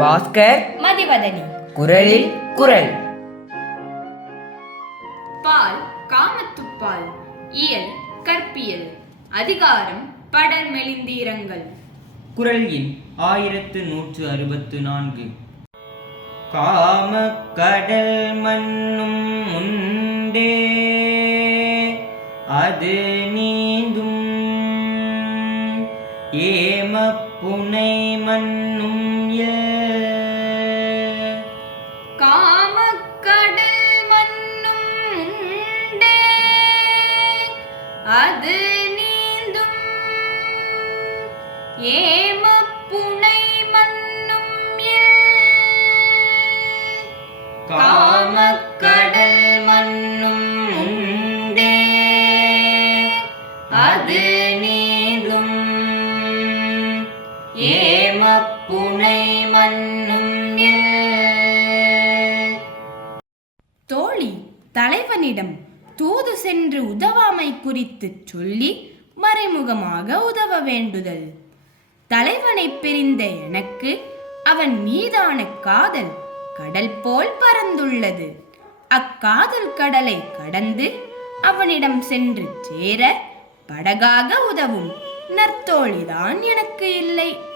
பாஸ்கர் மதிவதனி. குரலில் குரல். பால் காமத்துப்பால் இயல் கற்பியல் அதிகாரம் படர் மெலிந்தீரங்கள். குரல் எண் ஆயிரத்து நூற்று அறுபத்து நான்கு. காம கடல் மண்ணும் உண்டே அது நீந்தும் ஏம புனை மண்ணும் காமக்கடல் மண்ணும் உண்டே. அது நீந்தும். ஏம புனை மண்ணும் காமக்கடல் மண்ணும் உண்டே. அது ஏம புனை தோழி தலைவனிடம் தூது சென்று உதவாமை குறித்து சொல்லி மறைமுகமாக உதவ வேண்டுதல். தலைவனை பிரிந்த எனக்கு அவன் மீதான காதல் கடல் போல் பறந்துள்ளது. அக்காதல் கடலை கடந்து அவனிடம் சென்று சேர படகாக உதவும் நற்தோழிதான் எனக்கு இல்லை.